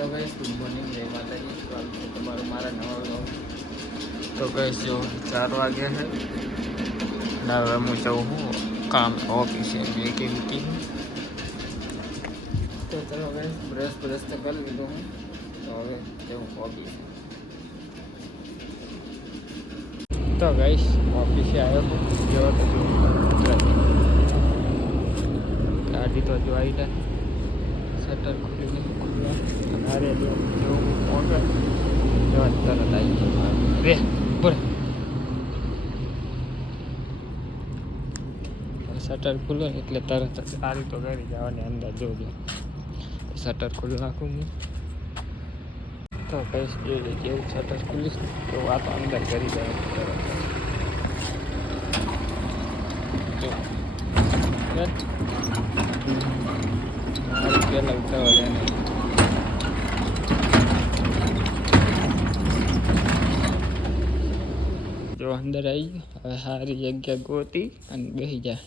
Hello guys, good morning, જય માતાજી. સ્વાગત છે તમારું મારા નવા વ્લોગ. તો ગાઈસ જો 4 વાગ્યા છે ને હવે હું જાઉં હું કામ ઓફિસે મીટિંગ. તો ચલો ગાઈસ, બ્રશ તો કરી લીધો હું. તો હવે જાઉં ઓફિસે. તો ગાઈસ ઓફિસે આવ્યો હું. જો તો ગાડી તો જો આવી જાય. શટર ખુલ્લી ખુલ્લા અરે જેવું ઓર્ડર જો તરત આવી ગયો રે બોલ. શટર ખુલ્લો એટલે તરત જ સારી તો ઘરે જવાની અંદર જોજો. શટર ખુલ્લું નાખું હું તો કહીશ જેવું શટર ખુલીશ તો આ તો અંદર કરી જાય તરત પેલા ઉતાવળ એને જો અંદર આવી ગયો. હવે સારી જગ્યા ગોતી અને બેસી જાય.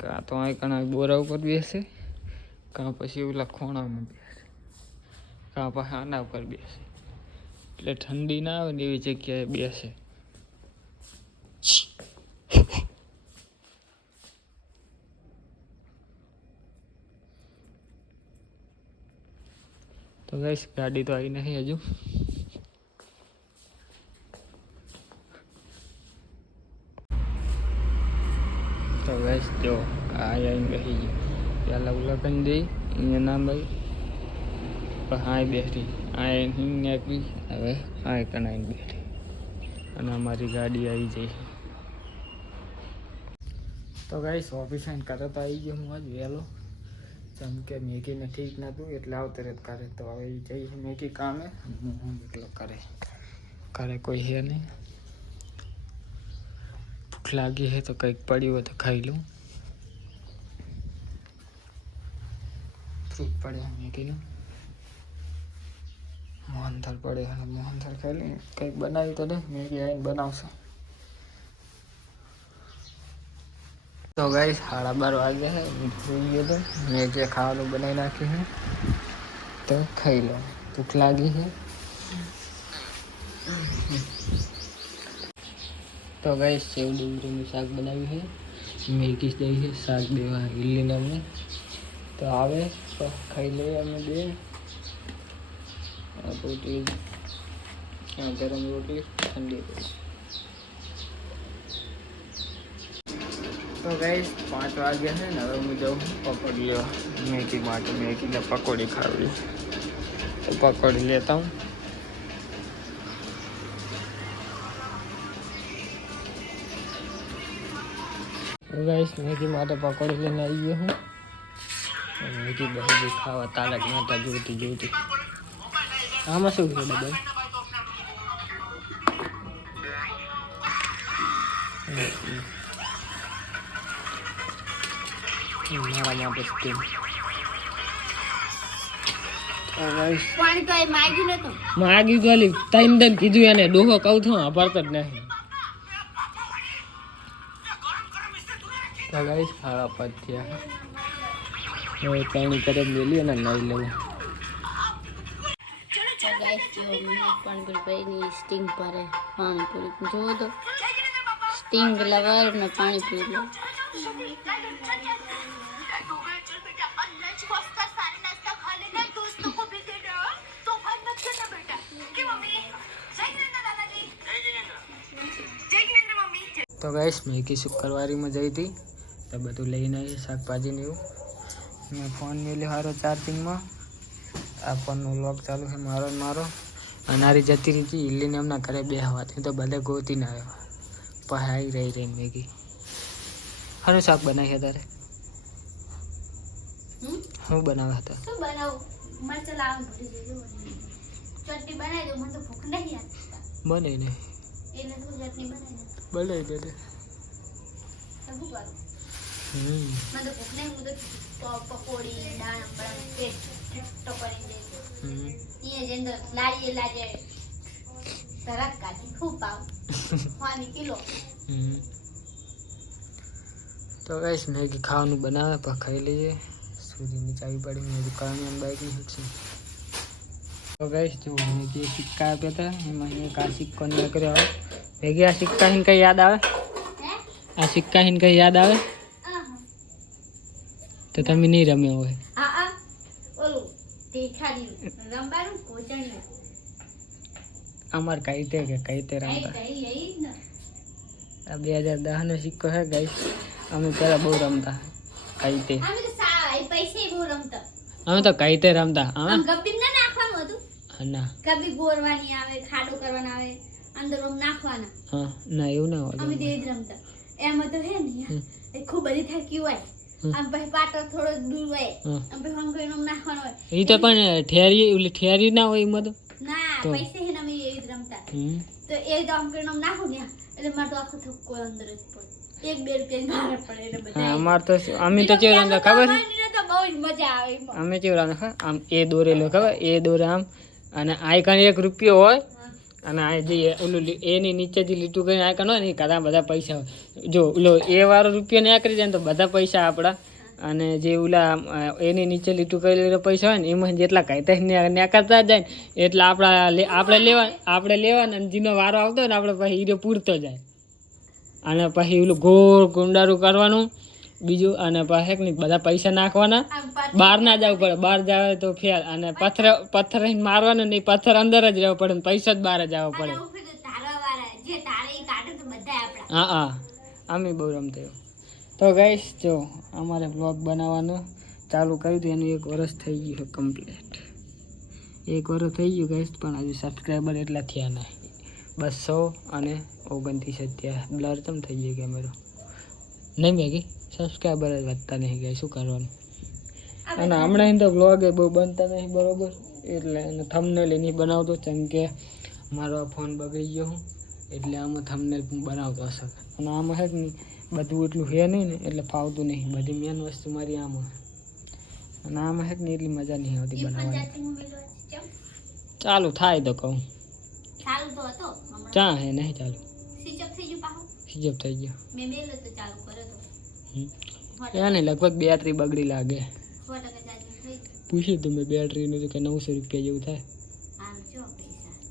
કાં તો અહીં ઘણા બોરા ઉપર બેસે, કાં પછી ઓલા ખોણામાં બેસે, કાં પછી આના ઉપર બેસે. એટલે ઠંડી ના આવે ને એવી જગ્યાએ બેસે. તો ગાઈસ ગાડી તો આવી નહીં હજુ. તો ગાઈસ જો આવીને બેસી ગયો. પહેલાં ઉલ્લંઘન દઈ અહીંયા ના ભાઈ પણ હાય બેઠી આ નાખી. હવે હાય કનાઈને બેઠી અને અમારી ગાડી આવી જાય. તો ગાઈસ ઓફિસ આવીને કરે તો આવી ગયો હું આજ વહેલો. જેમ કે મેગીને ઠીક નહોતું એટલે આવતે જ કરે. તો હવે જઈએ મેગી કામે હું એટલો કરે કોઈ હે નહીં. ભૂખ લાગી છે તો કંઈક પડ્યું હોય તો ખાઈ લઉં. ફ્રૂટ પડ્યા મેગીનું, મોહનથાળ પડે અને મોહનથાળ ખાઈ લઈએ. કંઈક બનાવ્યું તો દે, મેગી આવીને બનાવશે. તો ગાઈસ 12:30 વાગ્યા છે. જોઈ ગયો તો મેં જે ખાવાનું બનાવી નાખ્યું છે તો ખાઈ લો. ભૂખ લાગી છે. તો ગાઈસ સેવ ડુંગળીનું શાક બનાવ્યું છે, મેગી દઈ છે, શાક દેવા હિલ્લીને અમને તો આવે તો ખાઈ લઈએ અમે બે. રોટલી ગરમ રોટલી ઠંડી રોટલી. તો ગાઈસ 5 વાગ્યા છે ને હવે હું જાઉં પકોડી લેવા મેગી માટે. મેગીને પકોડી ખાવી તો પકોડી લેતા હું. ગાઈસ મેગી માટે પકોડી લઈને આવી ગયો હું. મેગી બધી ખાવા તારક માતા જોતી. આમાં શું છે ડબલ? મારા માટે સ્ટીમ માગી ગયેલી તૈન કીધું એને ડોહો કહું છું અપાડતો જ નહીં. ગાઈસ ખાવા પત્યા હવે પાણી કરે મેલી અને નહીં લેવું. પાણીપુરી સ્ટિંગ ભરે પાણીપુરી જોવો તો સ્ટિંગ લવર ને પાણીપુરી લો. તો ગાઈસ મેગી શુક્રવારીમાં જઈ હતી તો બધું લઈને આવી શાકભાજી ને એવું. મેં ફોન મેલ્યો સારો ચાર્જિંગમાં. આ ફોનનું લોક ચાલુ છે મારો અને આરી જતી રહી હિલ્લીને એમના ઘરે બેસવાથી તો બધે ગોતી ના આવ્યો. પહાઈ રહી મેગી. હારું શાક બનાવી છે તારે? શું બનાવ્યા હતા? બને નહીં બનાવી દે. તો ગાઈસ મેગી ખાવાનું બનાવે પણ ખાઈ લઈએ. સુધીની ચાવી પડી મેગી કારણે બાઈક ની છે. તો ગાઈસ જો મેં જે સિક્કા આપ્યા હતા એમાં એક આ સિક્કો નીકળ્યો હવે ભેગી આ સિક્કા હિન કઈ યાદ આવે આ સિક્કા હિન કઈ યાદ આવે તો તમે નહીં રમ્યો હોય અમાર કઈ તે રમતા આ 2010 નો સિક્કો છે ગાઈસ અમે પેલા બહુ રમતા કઈ તે અમે તો કઈ તે રમતા હા ના કભી બોરવાની આવે ખાડો કરવાના આવે અંદર ઓમ નાખવાના હા ના એવું ના હોય અમે તે જ રમતા એમાં તો હે ને એ ખૂબ બધી થાકી હોય આમ પછી પાટો થોડો દૂર હોય આમ પછી હમ કોઈ ઓમ નાખવાનો હોય એ તો પણ ઠેરી ના હોય એમાં તો ના પૈસે હે ને અમે એ જ રમતા તો એ તો આમ કોઈ ઓમ નાખો ને એટલે માર તો આખો થક્કો અંદર જ પડે 1-2 રૂપિયા બહાર પડે એટલે બધા અમાર તો અમે તો કેવું રમતા ખબર મને તો બહુ જ મજા આવે અમે કેવું રમતા આમ એ દોરેલો ખબર એ દોરે આમ અને આઈકન 1 રૂપિયો હોય અને આ જે ઓલું એની નીચે જે લીટું કરીને આઈકન હોય ને એ કદા બધા પૈસા હોય જો ઓલો એ વાળો રૂપિયો ને આકરી જાય ને તો બધા પૈસા આપણા અને જે ઓલા એની નીચે લીટું કરેલા પૈસા હોય ને એમાં જેટલા કાયતા નેકાતા જાય ને એટલે આપણે લેવાના અને જેનો વારો આવતો હોય ને આપણે પછી હીરો પૂરતો જાય અને પછી ઓલું ગોળ ગુંડારું કરવાનું બીજું અને પછી ને બધા પૈસા નાખવાના બહાર ના જવું પડે બહાર જાવ તો ફેર અને પથ્થર મારવાનું નહીં પથ્થર અંદર જ રહેવું પડે પૈસા જ બહાર જ આવવા પડે હા અમે બહુ રમતા એવું તો ગાઈસ જો અમારે બ્લોગ બનાવવાનું ચાલુ કર્યું હતું એનું 1 વર્ષ થઈ ગયું છે કમ્પ્લીટ 1 વર્ષ થઈ ગયું ગાઈસ પણ હજુ સબસ્ક્રાઈબર એટલા થયા નહીં 200 અને 29 થયા બ્લર કેમ થઈ ગયો કેમેરો નહીં મેગી સબસ્ક્રાઈબર જ વધતા નહીં ગયા શું કરવાનું અને હમણાં તો બ્લોગ એ બહુ બનતા નહીં બરોબર એટલે એને થંબનેલ એની બનાવતો કેમ કે મારો આ ફોન બગડી ગયો હું એટલે આમાં થંબનેલ બનાવતો હશે અને આમાં છે ને બધું એટલું હે નહીં ને એટલે ફાવતું નહીં બધી મેન વસ્તુ મારી આમાં અને આમાં છે ને એટલી મજા નહીં આવતી બનાવવાની ચાલુ થાય તો કહું ચા હે નહીં ચાલુ સ્વિચ થઈ ગયો એને લગભગ બેટરી બગડી લાગે પૂછ્યું તું મેં બેટરીનું તો કે 900 રૂપિયા જેવું થાય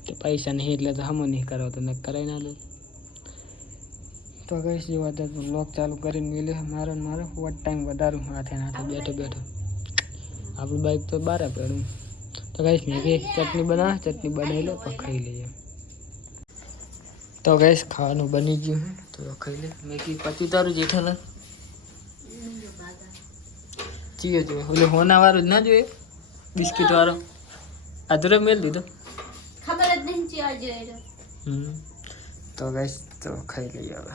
તો પૈસા નહીં એટલે તો હમો નહીં કરો તો નક કરાવી ના લે તો કઈ જેવા તો બ્લોગ ચાલુ કરીને મિલ્યો મારો વોટ ટાઈમ વધારું હાથે બેઠો આપણું બાઈક તો બહાર પડ્યું તો કઈ મેગી ચટણી બનાવી લો તો ખાઈ લઈએ તો ગઈશ ખાવાનું બની ગયું તો ખાઈ લે મેગી પતી તારું જેઠાલાલ ચીયો જોઈએ ઓલો હોના વાળો જ ના જોઈએ બિસ્કિટ વાળો અધૂરો મેલ દીધો ખબર જ નહીં ચીયો જોઈએ તો ગઈશ તો ખાઈ લઈએ હવે